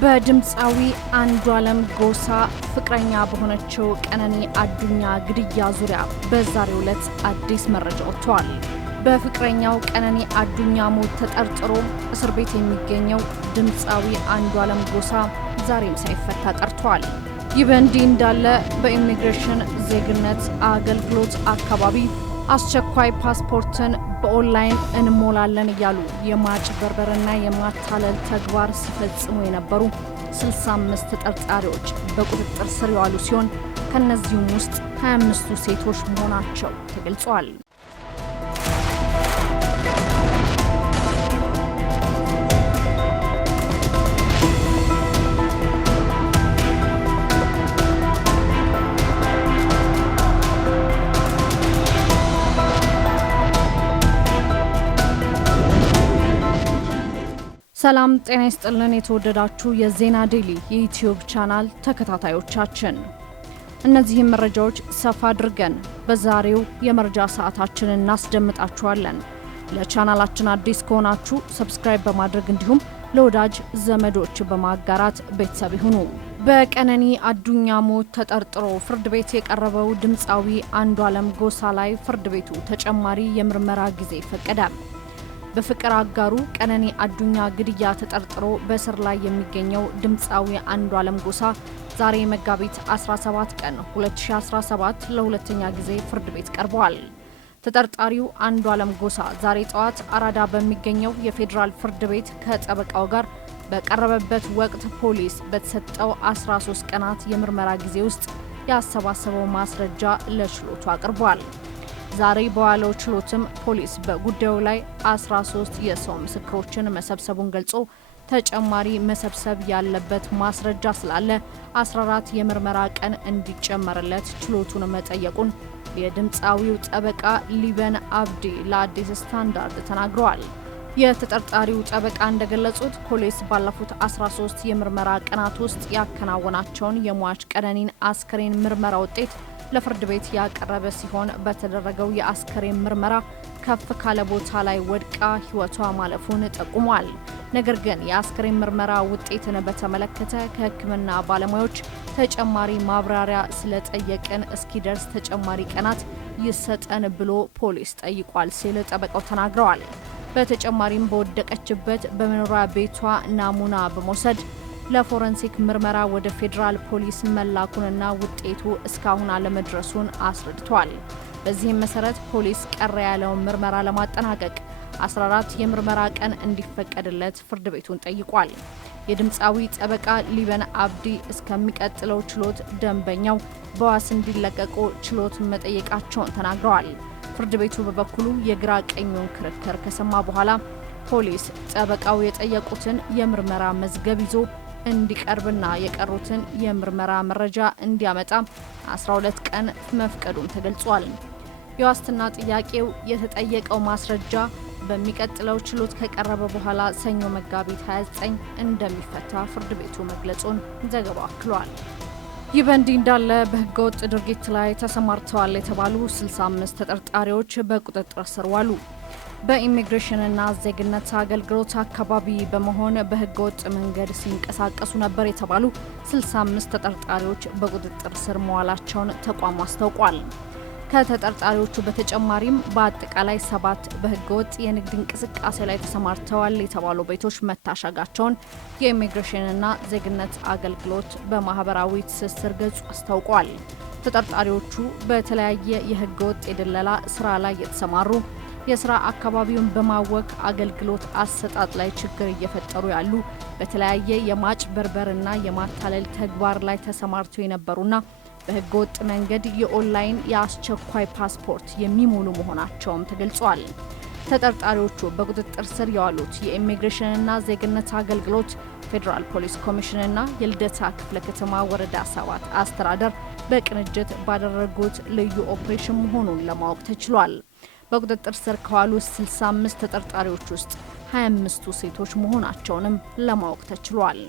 በድምፃዊ አንዷለም ጎሳ ፍቅረኛ በሆነችው ቀነኒ አዱኛ ግድያ ዙሪያ በዛሬው ዕለት አዲስ መረጃ ወጥቷል። በፍቅረኛው ቀነኒ አዱኛ ሞት ተጠርጥሮ እስር ቤት የሚገኘው ድምፃዊ አንዷለም ጎሳ ዛሬም ሳይፈታ ቀርቷል። ይህ በእንዲህ እንዳለ በኢሚግሬሽን ዜግነት አገልግሎት አካባቢ አስቸኳይ ፓስፖርትን በኦንላይን እንሞላለን እያሉ የማጭበርበርና የማታለል ተግባር ሲፈጽሙ የነበሩ 65 ተጠርጣሪዎች በቁጥጥር ስር የዋሉ ሲሆን ከነዚህም ውስጥ 25ቱ ሴቶች መሆናቸው ተገልጿል። ሰላም ጤና ይስጥልን። የተወደዳችሁ የዜና ዴሊ የዩቲዩብ ቻናል ተከታታዮቻችን እነዚህን መረጃዎች ሰፋ አድርገን በዛሬው የመረጃ ሰዓታችን እናስደምጣችኋለን። ለቻናላችን አዲስ ከሆናችሁ ሰብስክራይብ በማድረግ እንዲሁም ለወዳጅ ዘመዶች በማጋራት ቤተሰብ ይሁኑ። በቀነኒ አዱኛ ሞት ተጠርጥሮ ፍርድ ቤት የቀረበው ድምፃዊ አንዷለም ጎሳ ላይ ፍርድ ቤቱ ተጨማሪ የምርመራ ጊዜ ፈቀደ። በፍቅር አጋሩ ቀነኒ አዱኛ ግድያ ተጠርጥሮ በእስር ላይ የሚገኘው ድምፃዊ አንዷለም ጎሳ ዛሬ መጋቢት 17 ቀን 2017 ለሁለተኛ ጊዜ ፍርድ ቤት ቀርቧል። ተጠርጣሪው አንዷለም ጎሳ ዛሬ ጠዋት አራዳ በሚገኘው የፌዴራል ፍርድ ቤት ከጠበቃው ጋር በቀረበበት ወቅት ፖሊስ በተሰጠው 13 ቀናት የምርመራ ጊዜ ውስጥ ያሰባሰበው ማስረጃ ለችሎቱ አቅርቧል። ዛሬ በዋለው ችሎትም ፖሊስ በጉዳዩ ላይ 13 የሰው ምስክሮችን መሰብሰቡን ገልጾ ተጨማሪ መሰብሰብ ያለበት ማስረጃ ስላለ 14 የምርመራ ቀን እንዲጨመርለት ችሎቱን መጠየቁን የድምፃዊው ጠበቃ ሊበን አብዲ ለአዲስ ስታንዳርድ ተናግረዋል። የተጠርጣሪው ጠበቃ እንደገለጹት ፖሊስ ባለፉት 13 የምርመራ ቀናት ውስጥ ያከናወናቸውን የሟች ቀነኒን አስከሬን ምርመራ ውጤት ለፍርድ ቤት ያቀረበ ሲሆን በተደረገው የአስከሬን ምርመራ ከፍ ካለ ቦታ ላይ ወድቃ ሕይወቷ ማለፉን ጠቁሟል። ነገር ግን የአስከሬን ምርመራ ውጤትን በተመለከተ ከሕክምና ባለሙያዎች ተጨማሪ ማብራሪያ ስለጠየቅን እስኪደርስ ተጨማሪ ቀናት ይሰጠን ብሎ ፖሊስ ጠይቋል ሲል ጠበቃው ተናግረዋል። በተጨማሪም በወደቀችበት በመኖሪያ ቤቷ ናሙና በመውሰድ ለፎረንሲክ ምርመራ ወደ ፌዴራል ፖሊስ መላኩንና ውጤቱ እስካሁን አለመድረሱን አስረድቷል። በዚህም መሰረት ፖሊስ ቀረ ያለውን ምርመራ ለማጠናቀቅ 14 የምርመራ ቀን እንዲፈቀድለት ፍርድ ቤቱን ጠይቋል። የድምፃዊ ጠበቃ ሊበን አብዲ እስከሚቀጥለው ችሎት ደንበኛው በዋስ እንዲለቀቁ ችሎት መጠየቃቸውን ተናግረዋል። ፍርድ ቤቱ በበኩሉ የግራ ቀኙን ክርክር ከሰማ በኋላ ፖሊስ ጠበቃው የጠየቁትን የምርመራ መዝገብ ይዞ እንዲቀርብና የቀሩትን የምርመራ መረጃ እንዲያመጣ 12 ቀን መፍቀዱም ተገልጿል። የዋስትና ጥያቄው የተጠየቀው ማስረጃ በሚቀጥለው ችሎት ከቀረበ በኋላ ሰኞ መጋቢት 29 እንደሚፈታ ፍርድ ቤቱ መግለጹን ዘገባው አክሏል። ይህ በእንዲህ እንዳለ በህገወጥ ድርጊት ላይ ተሰማርተዋል የተባሉ 65 ተጠርጣሪዎች በቁጥጥር ስር ዋሉ። በኢሚግሬሽንና ዜግነት አገልግሎት አካባቢ በመሆን በህገወጥ መንገድ ሲንቀሳቀሱ ነበር የተባሉ 65 ተጠርጣሪዎች በቁጥጥር ስር መዋላቸውን ተቋሙ አስታውቋል። ከተጠርጣሪዎቹ በተጨማሪም በአጠቃላይ 7 በህገወጥ የንግድ እንቅስቃሴ ላይ ተሰማርተዋል የተባሉ ቤቶች መታሸጋቸውን የኢሚግሬሽንና ዜግነት አገልግሎት በማህበራዊ ትስስር ገጹ አስታውቋል። ተጠርጣሪዎቹ በተለያየ የህገወጥ የድለላ ስራ ላይ የተሰማሩ የስራ አካባቢውን በማወክ አገልግሎት አሰጣጥ ላይ ችግር እየፈጠሩ ያሉ በተለያየ የማጭበርበርና የማታለል ተግባር ላይ ተሰማርተው የነበሩና በህገወጥ መንገድ የኦንላይን የአስቸኳይ ፓስፖርት የሚሞሉ መሆናቸውም ተገልጿል። ተጠርጣሪዎቹ በቁጥጥር ስር የዋሉት የኢሚግሬሽንና ዜግነት አገልግሎት ፌዴራል ፖሊስ ኮሚሽንና የልደታ ክፍለ ከተማ ወረዳ 7 አስተዳደር በቅንጅት ባደረጉት ልዩ ኦፕሬሽን መሆኑን ለማወቅ ተችሏል። በቁጥጥር ስር ከዋሉ 65 ተጠርጣሪዎች ውስጥ 25ቱ ሴቶች መሆናቸውንም ለማወቅ ተችሏል።